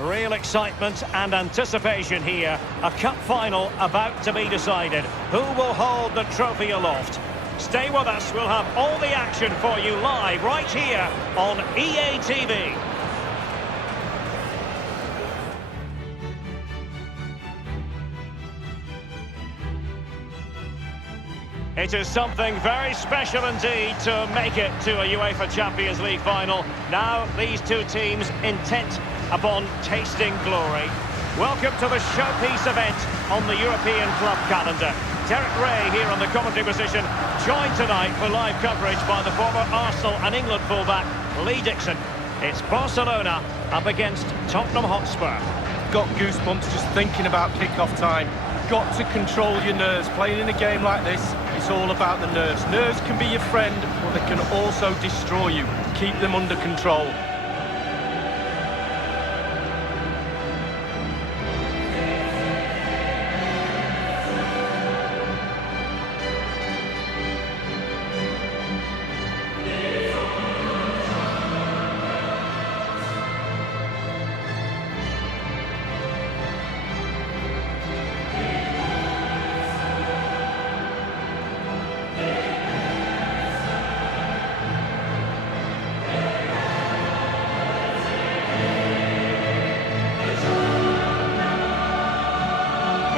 Real excitement and anticipation here. A cup final about to be decided. Who will hold the trophy aloft? Stay with us. We'll have all the action for you live right here on EA TV. It is something very special indeed to make it to a UEFA Champions League final. Now these two teams intent upon tasting glory. Welcome to the showpiece event on the European club calendar. Derek Ray here on the commentary position, joined tonight for live coverage by the former Arsenal and England fullback Lee Dixon. It's Barcelona up against Tottenham Hotspur. Got goosebumps just thinking about kick-off time. Got to control your nerves. Playing in a game like this, it's all about the nerves. Nerves can be your friend, but they can also destroy you. Keep them under control.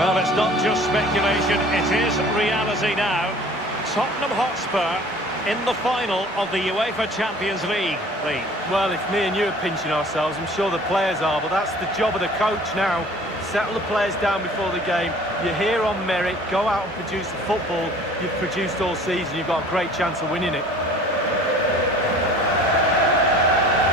Well, it's not just speculation, it is reality now. Tottenham Hotspur in the final of the UEFA Champions League. Lee. Well, if me and you are pinching ourselves, I'm sure the players are, but that's the job of the coach now. Settle the players down before the game. You're here on merit, go out and produce the football you've produced all season. You've got a great chance of winning it.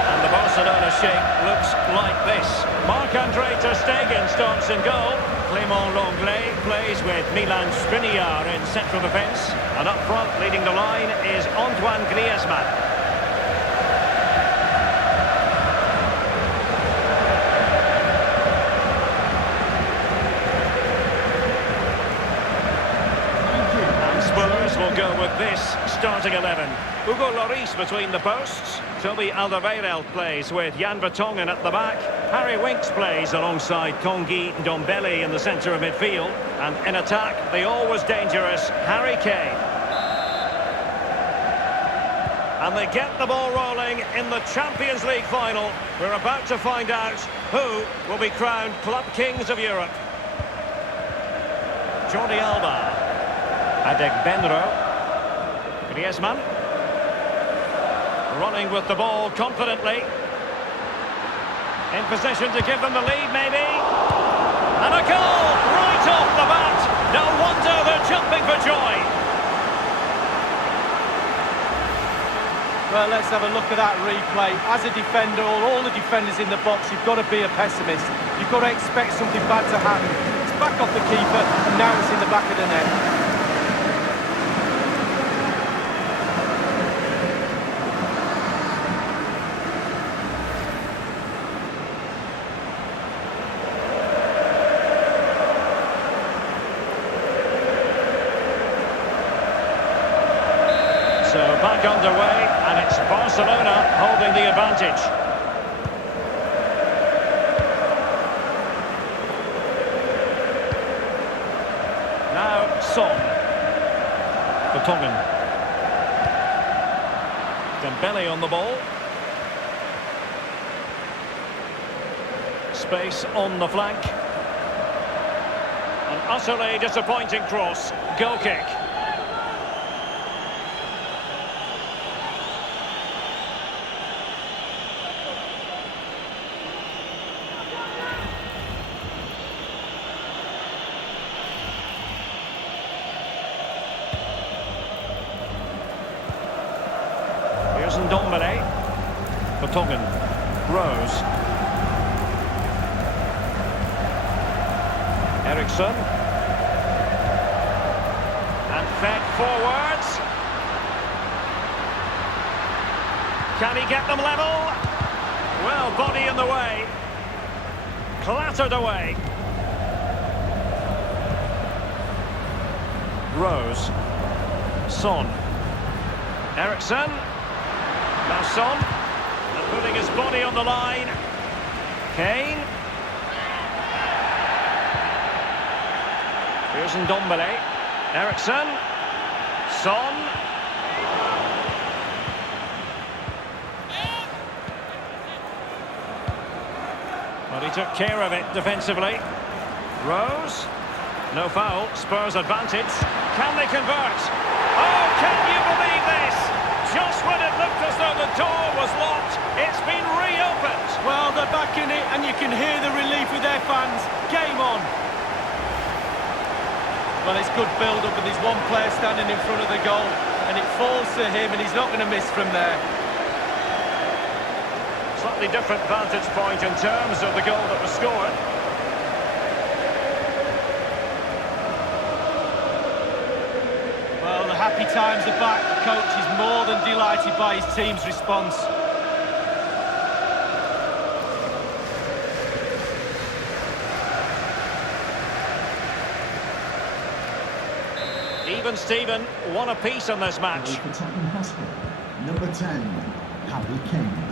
And the Barcelona shape looks like this. Marc-Andre ter Stegen starts in goal. Clément Lenglet plays with Milan Skriniar in central defence. And up front, leading the line, is Antoine Griezmann. And Spurs will go with this starting 11. Hugo Lloris between the posts. Toby Alderweireld plays with Jan Vertonghen at the back. Harry Winks plays alongside Tanguy Ndombele in the centre of midfield. And in attack, the always dangerous Harry Kane. And they get the ball rolling in the Champions League final. We're about to find out who will be crowned Club Kings of Europe. Jordi Alba. Adegbenro. Griezmann. Running with the ball confidently. In position to give them the lead, maybe. And a goal right off the bat. No wonder they're jumping for joy. Well, let's have a look at that replay. As a defender, all the defenders in the box, you've got to be a pessimist. You've got to expect something bad to happen. It's back off the keeper, and now it's in the back of the net. So back underway, and it's Barcelona holding the advantage. Now Son. Vertonghen. Dembele on the ball. Space on the flank. An utterly disappointing cross. Goal kick. Ndombele. Vertonghen. Rose. Eriksson. And fed forwards. Can he get them level? Well, body in the way. Clattered away. Rose. Son. Eriksson. Now Son, and putting his body on the line. Kane. Here's Ndombele. Eriksson. Son. Well, he took care of it defensively. Rose. No foul. Spurs advantage. Can they convert? Oh, can you believe this? Just when it looked as though the door was locked, it's been reopened. Well, they're back in it, and you can hear the relief with their fans. Game on. Well, it's good build-up, and there's one player standing in front of the goal, and it falls to him, and he's not going to miss from there. Slightly different vantage point in terms of the goal that was scored. Well, the happy times are back. The coach is more than delighted by his team's response. Even Steven, one apiece in this match. Attacking Hustle, number 10, Harry Kane.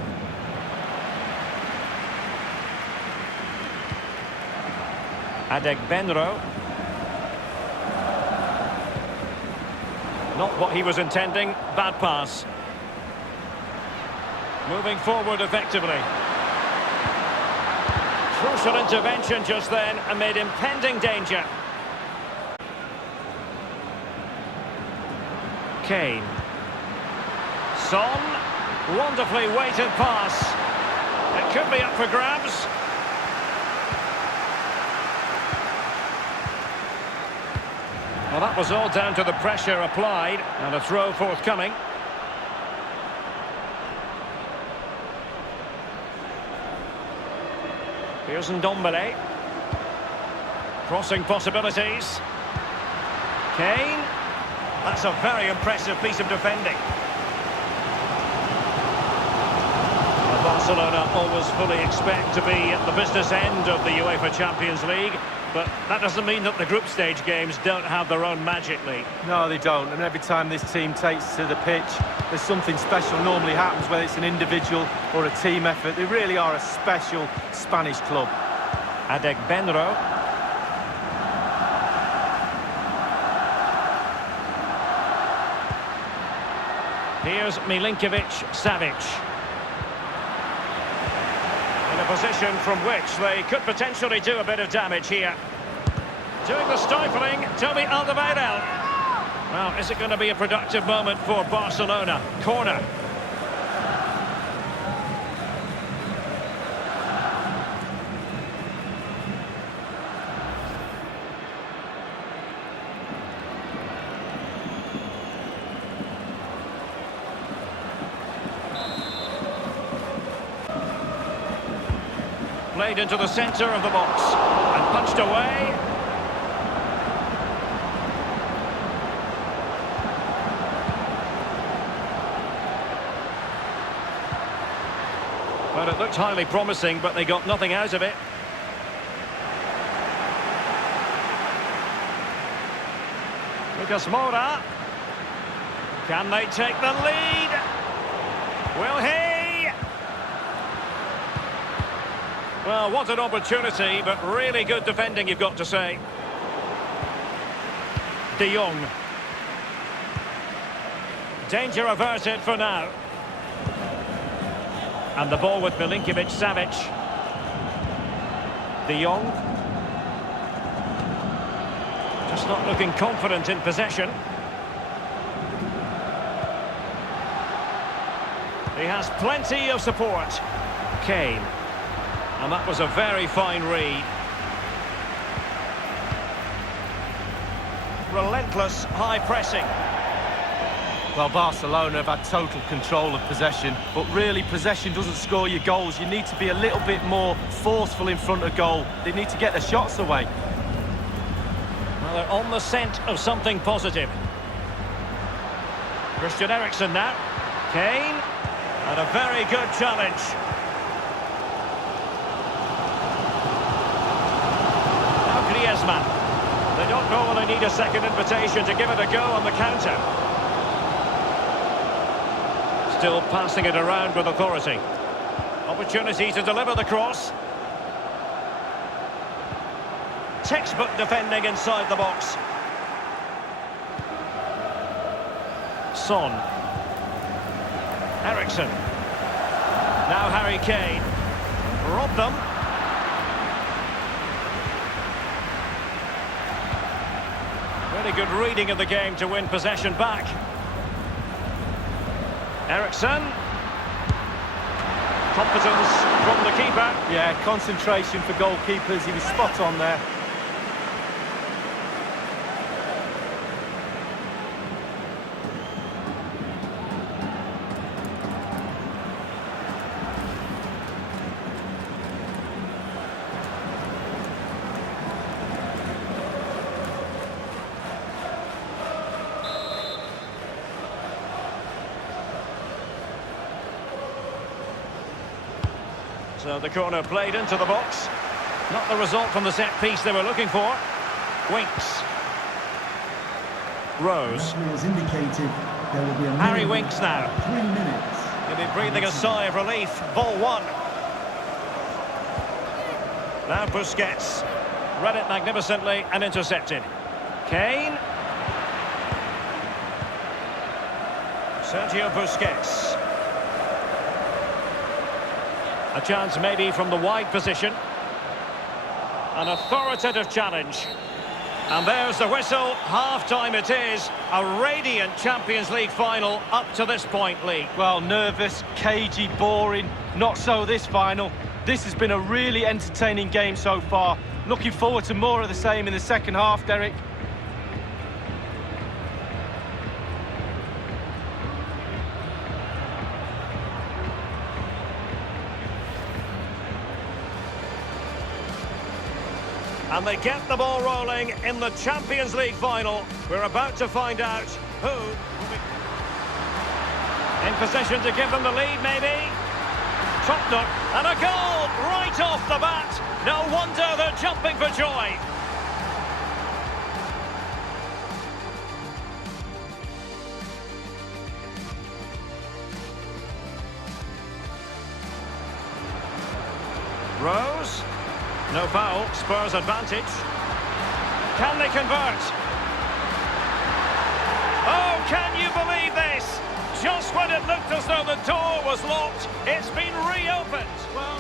Adegbenro. Not what he was intending. Bad pass. Moving forward effectively. Crucial intervention just then amid impending danger. Kane. Son. Wonderfully weighted pass. It could be up for grabs. Well, that was all down to the pressure applied, and a throw forthcoming. Here's Ndombele. Crossing possibilities. Kane. That's a very impressive piece of defending. Well, Barcelona always fully expect to be at the business end of the UEFA Champions League. But that doesn't mean that the group stage games don't have their own magic, Lee. No, they don't. And every time this team takes to the pitch, there's something special normally happens, whether it's an individual or a team effort. They really are a special Spanish club. Adegbenro. Here's Milinkovic-Savic. In a position from which they could potentially do a bit of damage here. Doing the stifling, Toby Alderweireld. Well, is it going to be a productive moment for Barcelona? Corner. Played into the centre of the box and punched away. Well, it looked highly promising, but they got nothing out of it. Lucas Moura. Can they take the lead? Will he? Well, what an opportunity, but really good defending, you've got to say. De Jong. Danger averted for now. And the ball with Milinkovic-Savic. De Jong. Just not looking confident in possession. He has plenty of support. Kane. And that was a very fine read. Relentless high pressing. Well, Barcelona have had total control of possession, but really possession doesn't score you goals. You need to be a little bit more forceful in front of goal. They need to get the shots away. Well, they're on the scent of something positive. Christian Eriksen now. Kane. And a very good challenge. They don't normally need a second invitation to give it a go on the counter. Still passing it around with authority. Opportunity to deliver the cross. Textbook defending inside the box. Son. Ericsson. Now Harry Kane. Robbed them. Really good reading of the game to win possession back. Ericsson. Competence from the keeper. Yeah, concentration for goalkeepers. He was spot on there. So the corner played into the box. Not the result from the set piece they were looking for. Winks. Rose. As indicated, there will be a Harry Winks now. 3 minutes. He'll be breathing a sigh of relief. Ball one. Now Busquets. Read it magnificently and intercepted. Kane. Sergio Busquets. A chance maybe from the wide position. An authoritative challenge. And there's the whistle. Half-time it is. A radiant Champions League final up to this point, Lee. Well, nervous, cagey, boring. Not so this final. This has been a really entertaining game so far. Looking forward to more of the same in the second half, Derek. And they get the ball rolling in the Champions League final. We're about to find out who will be in position to give them the lead, maybe. Tottenham, and a goal right off the bat. No wonder they're jumping for joy. Rose. No foul, Spurs advantage. Can they convert? Oh, can you believe this? Just when it looked as though the door was locked, it's been reopened. Well,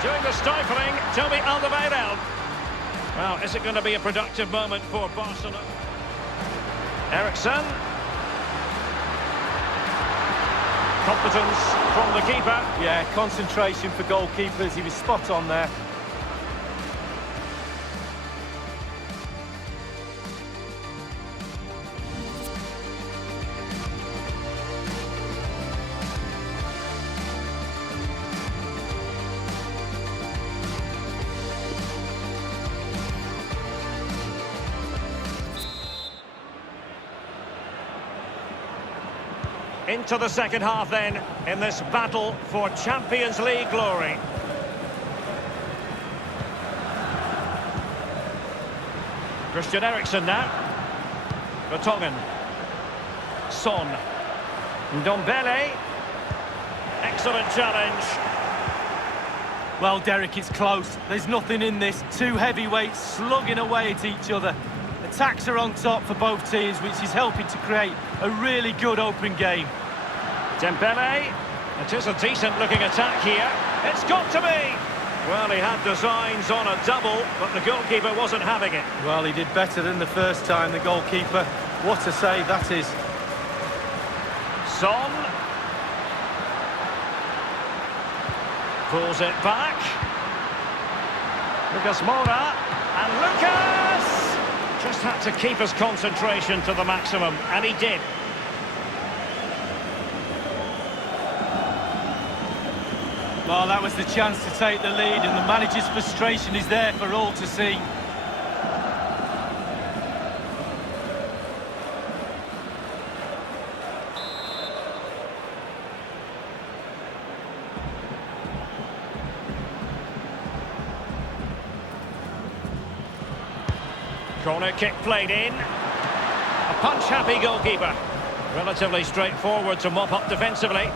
doing the stifling, Toby Alderweireld. Well, is it going to be a productive moment for Barcelona? Ericsson. Competence from the keeper. Yeah, concentration for goalkeepers. He was spot on there. Into the second half then, in this battle for Champions League glory. Christian Eriksen now. Vertonghen. Son. Ndombele. Excellent challenge. Well, Derek, it's close. There's nothing in this. Two heavyweights slugging away at each other. Attacks are on top for both teams, which is helping to create a really good open game. Dembele. It is a decent-looking attack here. It's got to be! Well, he had designs on a double, but the goalkeeper wasn't having it. Well, he did better than the first time, the goalkeeper. What a save that is. Son. Pulls it back. Lucas Moura. And Lucas! Just had to keep his concentration to the maximum, and he did. Well, that was the chance to take the lead, and the manager's frustration is there for all to see. Corner kick played in. A punch-happy goalkeeper. Relatively straightforward to mop up defensively.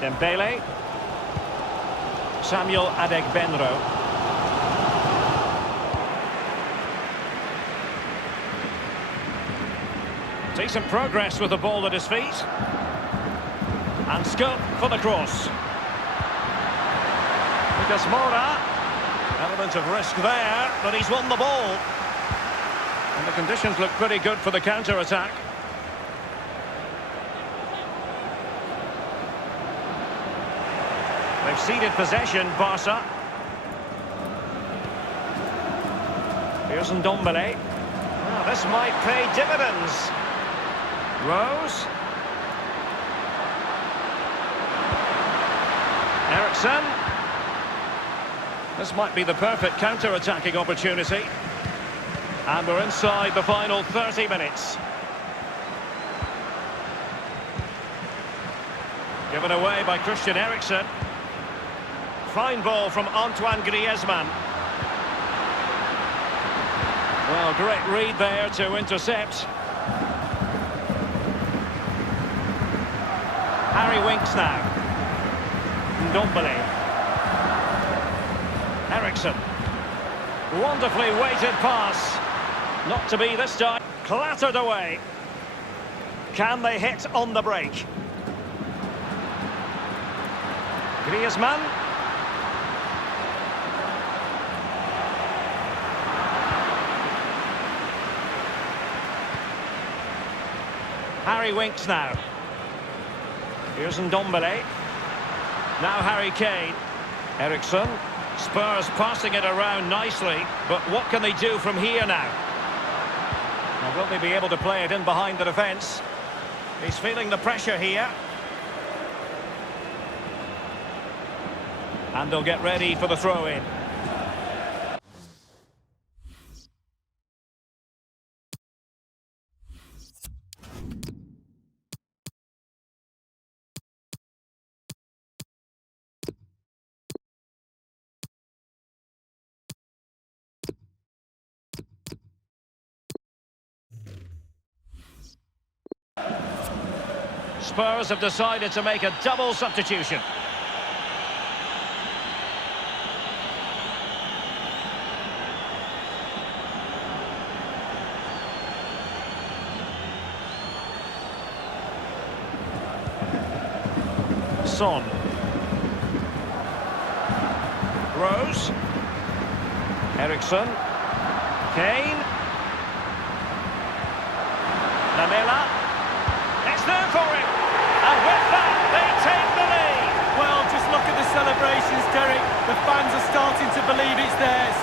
Dembele. Samuel Adegbenro. Decent progress with the ball at his feet. And scope for the cross. Lucas Moura. Element of risk there, but he's won the ball. And the conditions look pretty good for the counter-attack. They've ceded possession, Barca. Here's Ndombele. Oh, this might pay dividends. Rose. Ericsson. This might be the perfect counter-attacking opportunity. And we're inside the final 30 minutes. Given away by Christian Eriksen. Fine ball from Antoine Griezmann. Well, great read there to intercept. Harry Winks now. Ndombele. Eriksen. Wonderfully weighted pass. Not to be this time. Clattered away. Can they hit on the break? Griezmann. Harry Winks now. Here's Ndombele. Now Harry Kane. Ericsson. Spurs passing it around nicely, but what can they do from here now? Now, will they be able to play it in behind the defence? He's feeling the pressure here. And they'll get ready for the throw-in. Spurs have decided to make a double substitution. Son. Rose. Ericsson. Kane. Lamela. It's there for him. And with that, they take the lead. Well, just look at the celebrations, Derek. The fans are starting to believe it's theirs.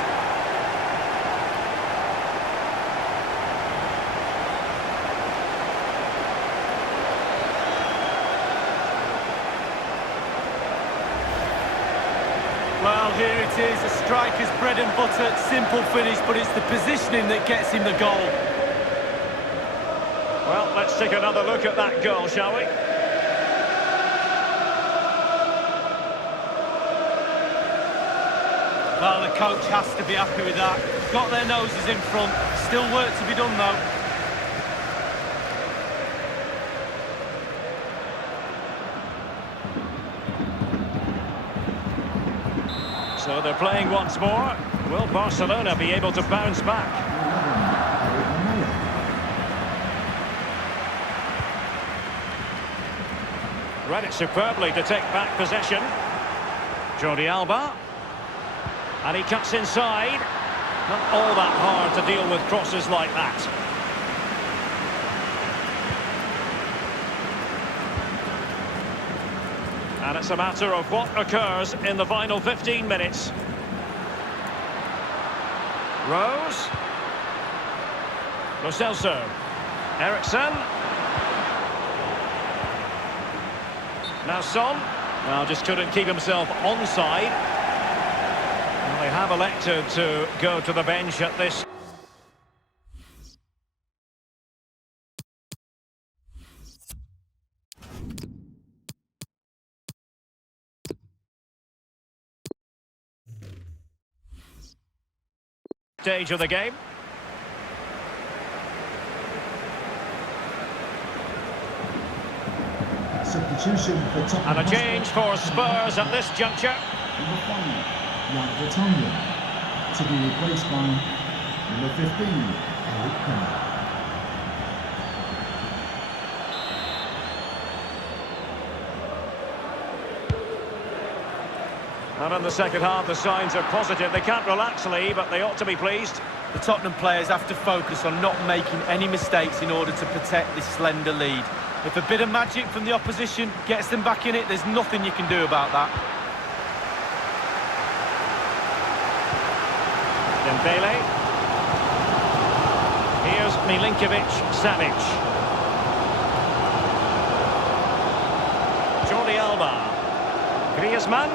Well, here it is, a striker's bread and butter, simple finish, but it's the positioning that gets him the goal. Well, let's take another look at that goal, shall we? Well, the coach has to be happy with that. Got their noses in front. Still work to be done, though. So they're playing once more. Will Barcelona be able to bounce back? Read it superbly to take back possession. Jordi Alba. And he cuts inside. Not all that hard to deal with crosses like that. And it's a matter of what occurs in the final 15 minutes. Rose. Lo Celso. Ericsson. Now Son. Well, just couldn't keep himself onside. Well, they have elected to go to the bench at this. Stage of the game. Substitution for Tottenham. And a change for Spurs at this juncture. Number 5, Jan Vertonghen. To be replaced by number 15, Eric Kemp. And in the second half, the signs are positive. They can't relax, Lee, but they ought to be pleased. The Tottenham players have to focus on not making any mistakes in order to protect this slender lead. If a bit of magic from the opposition gets them back in it, there's nothing you can do about that. Dembele. Here's Milinkovic-Savic. Jordi Alba. Griezmann.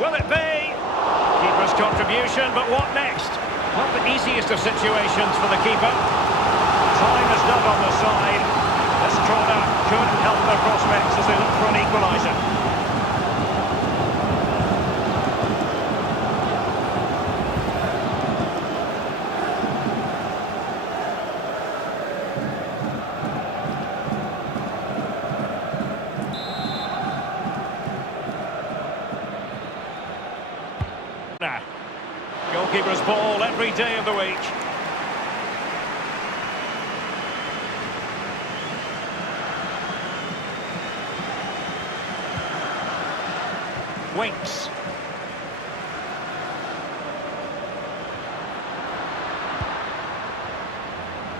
Will it be? Keeper's contribution, but what next? Not the easiest of situations for the keeper. Time is not on the side. This corner could help their prospects as they look for an equaliser. Goalkeeper's ball every day of the week. Winks.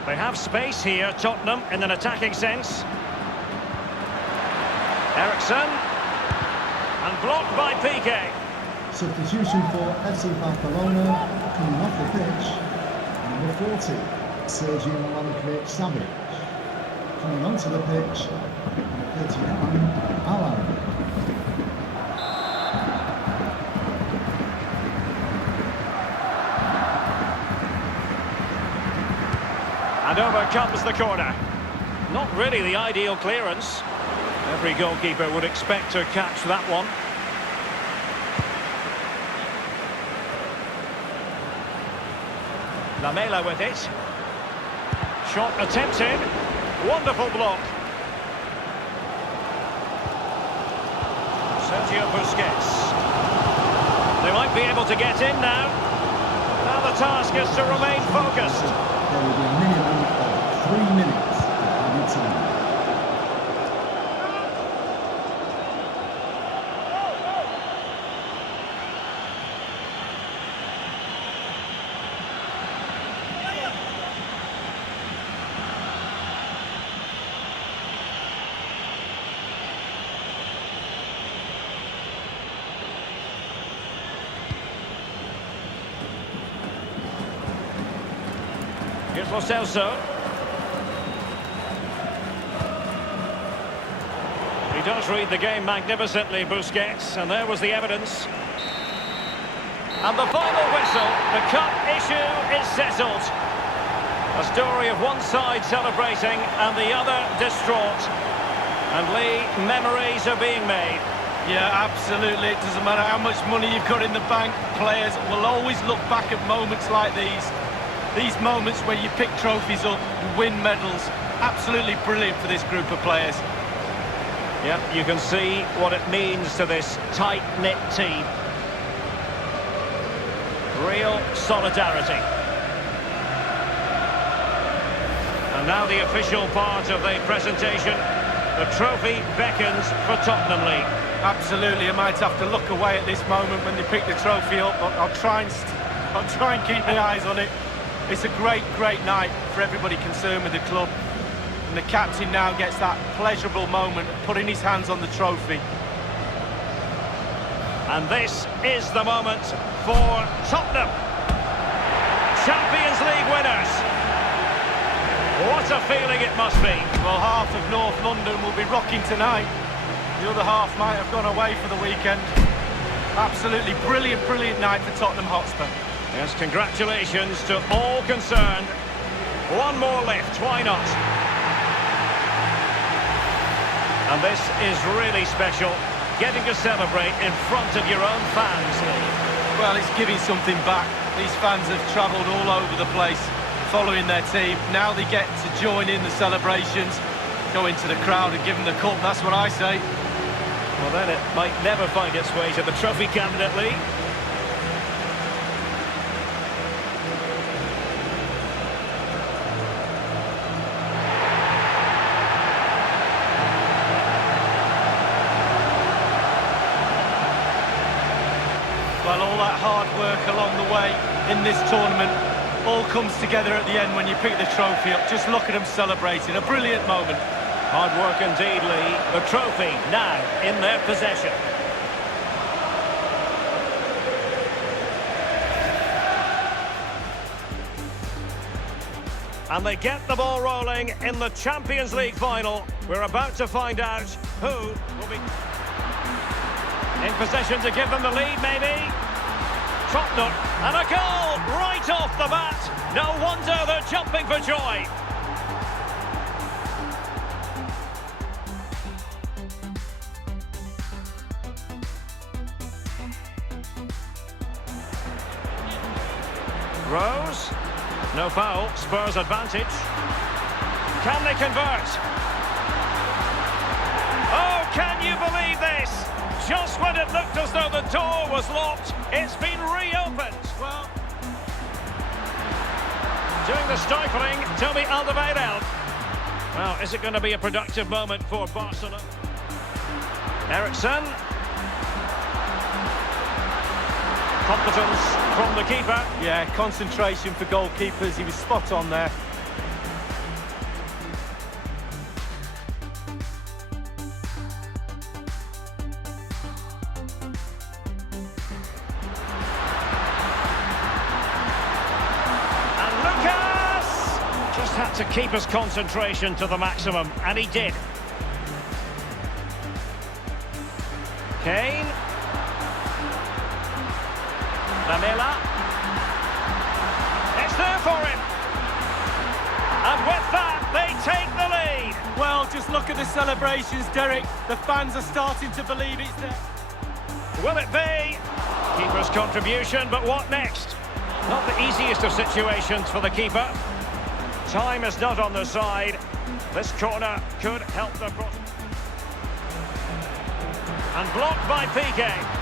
They have space here, Tottenham, in an attacking sense. Eriksson. And blocked by Piqué. Substitution for FC Barcelona, coming off the pitch, number 40, Sergio Milinkovic-Savic. Coming onto the pitch, number 39, Alan. And over comes the corner. Not really the ideal clearance. Every goalkeeper would expect to catch that one. Lamela with it. Shot attempted. Wonderful block. Sergio Busquets. They might be able to get in now. Now the task is to remain focused. There will be a minimum of 3 minutes of added time. Here's Lo Celso. He does read the game magnificently, Busquets, and there was the evidence. And the final whistle, the cup issue is settled. A story of one side celebrating and the other distraught. And Lee, memories are being made. Yeah, absolutely. It doesn't matter how much money you've got in the bank. Players will always look back at moments like these. These moments where you pick trophies up, you win medals. Absolutely brilliant for this group of players. Yep, you can see what it means to this tight-knit team. Real solidarity. And now the official part of the presentation. The trophy beckons for Tottenham, Lee. Absolutely, I might have to look away at this moment when they pick the trophy up, but I'll try and keep my eyes on it. It's a great, great night for everybody concerned with the club. And the captain now gets that pleasurable moment of putting his hands on the trophy. And this is the moment for Tottenham. Champions League winners. What a feeling it must be. Well, half of North London will be rocking tonight. The other half might have gone away for the weekend. Absolutely brilliant, brilliant night for Tottenham Hotspur. Yes, congratulations to all concerned. One more left, why not? And this is really special, getting to celebrate in front of your own fans, Lee. Well, it's giving something back. These fans have travelled all over the place, following their team. Now they get to join in the celebrations, go into the crowd and give them the cup, that's what I say. Well, then it might never find its way to the trophy cabinet, Lee. Well, all that hard work along the way in this tournament all comes together at the end when you pick the trophy up. Just look at them celebrating. A brilliant moment. Hard work indeed, Lee. The trophy now in their possession. And they get the ball rolling in the Champions League final. We're about to find out who will be in possession to give them the lead, maybe. Tottenham, and a goal right off the bat. No wonder they're jumping for joy. Rose, no foul, Spurs advantage. Can they convert? Oh, can you believe this? Just when it looked as though the door was locked, it's been reopened. Well, doing the stifling, Toby Alderweireld. Well, is it going to be a productive moment for Barcelona? Ericsson. Competence from the keeper. yeah, concentration for goalkeepers. He was spot on there. Just had to keep his concentration to the maximum, and he did. Kane. Lamela. It's there for him. And with that, they take the lead. Well, just look at the celebrations, Derek. The fans are starting to believe it's there. Will it be? Keeper's contribution, but what next? Not the easiest of situations for the keeper. Time is not on their side. This corner could help the... And blocked by Piqué.